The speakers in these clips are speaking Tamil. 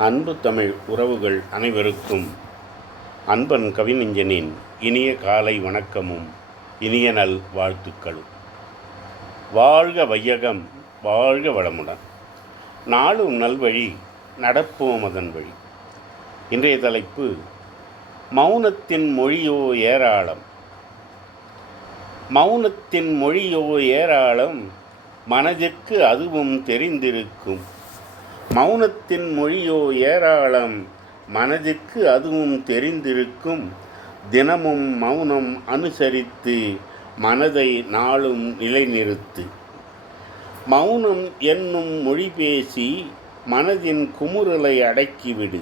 அன்பு தமிழ் உறவுகள் அனைவருக்கும் அன்பன் கவிநெஞ்சனின் இனிய காலை வணக்கமும் இனிய நல் வாழ்த்துக்களும். வாழ்க வையகம் வாழ்க வளமுடன். நாளும் நல்வழி நடப்போம் அதன் வழி. இன்றைய தலைப்பு மௌனத்தின் மொழியோ ஏராளம். மௌனத்தின் மொழியோ ஏராளம் மனதிற்கு அதுவும் தெரிந்திருக்கும். மௌனத்தின் மொழியோ ஏராளம். மனதிற்கு அதுவும் தெரிந்திருக்கும். தினமும் மௌனம் அனுசரித்து மனதை நாளும் நிலைநிறுத்து. மௌனம் என்னும் மொழி பேசி மனதின் குமுறலை அடக்கிவிடு.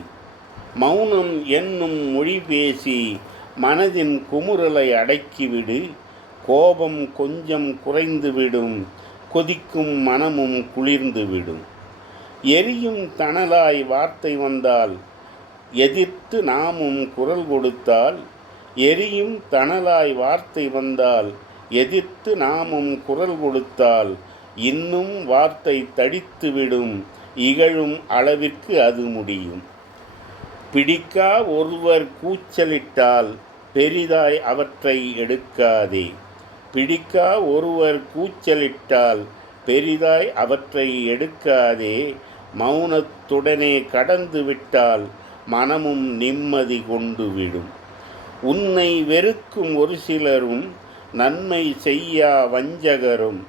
மௌனம் என்னும் மொழி பேசி மனதின் குமுறலை அடக்கிவிடு. கோபம் கொஞ்சம் குறைந்துவிடும். கொதிக்கும் மனமும் குளிர்ந்துவிடும். எரியும் தணலாய் வார்த்தை வந்தால் எதிர்த்து நாமும் குரல் கொடுத்தால் எரியும் தணலாய் வார்த்தை வந்தால் எதிர்த்து நாமும் குரல் கொடுத்தால் இன்னும் வார்த்தை தடித்துவிடும் இகழும் அளவிற்கு அது முடியும். பிடிக்கா ஒருவர் கூச்சலிட்டால் பெரிதாய் அவற்றை எடுக்காதே. பிடிக்கா ஒருவர் கூச்சலிட்டால் பெரிதாய் அவற்றை எடுக்காதே. மௌனத்துடனே கடந்து விட்டால் மனமும் நிம்மதி கொண்டு விடும். உன்னை வெறுக்கும் ஒரு சிலரும் நன்மை செய்யா வஞ்சகரும்.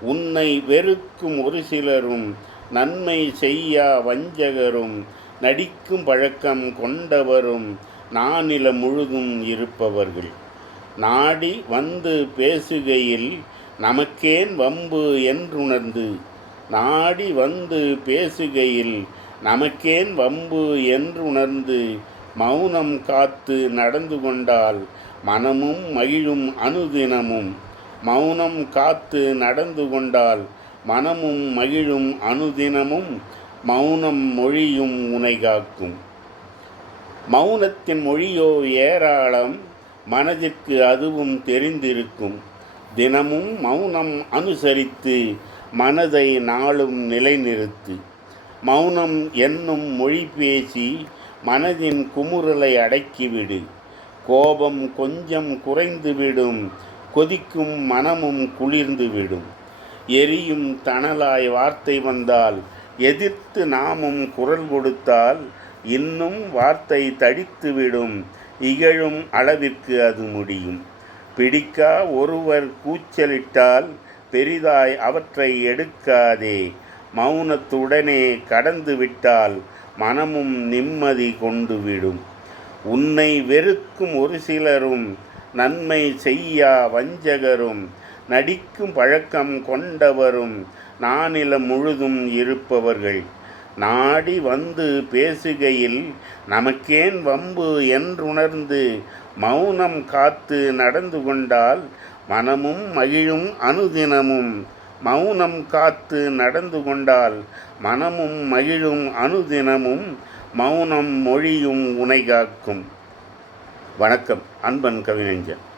உன்னை வெறுக்கும் ஒரு சிலரும் நன்மை செய்யா வஞ்சகரும். நடிக்கும் பழக்கம் கொண்டவரும் நானில முழுதும் இருப்பவர்கள். நாடி வந்து பேசுகையில் நமக்கேன் வம்பு என்றுணர்ந்து நாடி வந்து பேசுகையில் நமக்கேன் வம்பு என்றுணர்ந்து மௌனம் காத்து நடந்து கொண்டால் மனமும் மகிழும் அனுதினமும். மௌனம் காத்து நடந்து கொண்டால் மனமும் மகிழும் அனுதினமும். மௌனம் மொழியும் உனை காக்கும் மௌனத்தின் மொழியோ ஏராளம் மனதிற்கு அதுவும் தெரிந்திருக்கும். தினமும் மௌனம் அனுசரித்து மனதை நாளும் நிலைநிறுத்து. மௌனம் என்னும் மொழி பேசி மனதின் குமுறலை அடக்கிவிடு. கோபம் கொஞ்சம் குறைந்துவிடும். கொதிக்கும் மனமும் குளிர்ந்துவிடும். எரியும் தணலாய் வார்த்தை வந்தால் எதிர்த்து நாமும் குரல் கொடுத்தால் இன்னும் வார்த்தை தடித்துவிடும். இகழும் அளவிற்கு அது முடியும். பிடிக்கா ஒருவர் கூச்சலிட்டால் பெரிதாய் அவற்றை எடுக்காதே. மௌனத்துடனே கடந்து விட்டால் மனமும் நிம்மதி கொண்டு விடும் உன்னை வெறுக்கும் ஒரு சிலரும் நன்மை செய்யா வஞ்சகரும். நடிக்கும் பழக்கம் கொண்டவரும் நானிலம் முழுதும் இருப்பவர்கள். நாடி வந்து பேசுகையில் நமக்கேன் வம்பு என்றுணர்ந்து மௌனம் காத்து நடந்து கொண்டால் மனமும் மகிழும் அனுதினமும். மௌனம் காத்து நடந்து கொண்டால் மனமும் மகிழும் அனுதினமும். மௌனம் மொழியும் உனை காக்கும். வணக்கம் அன்பன் கவிஞன்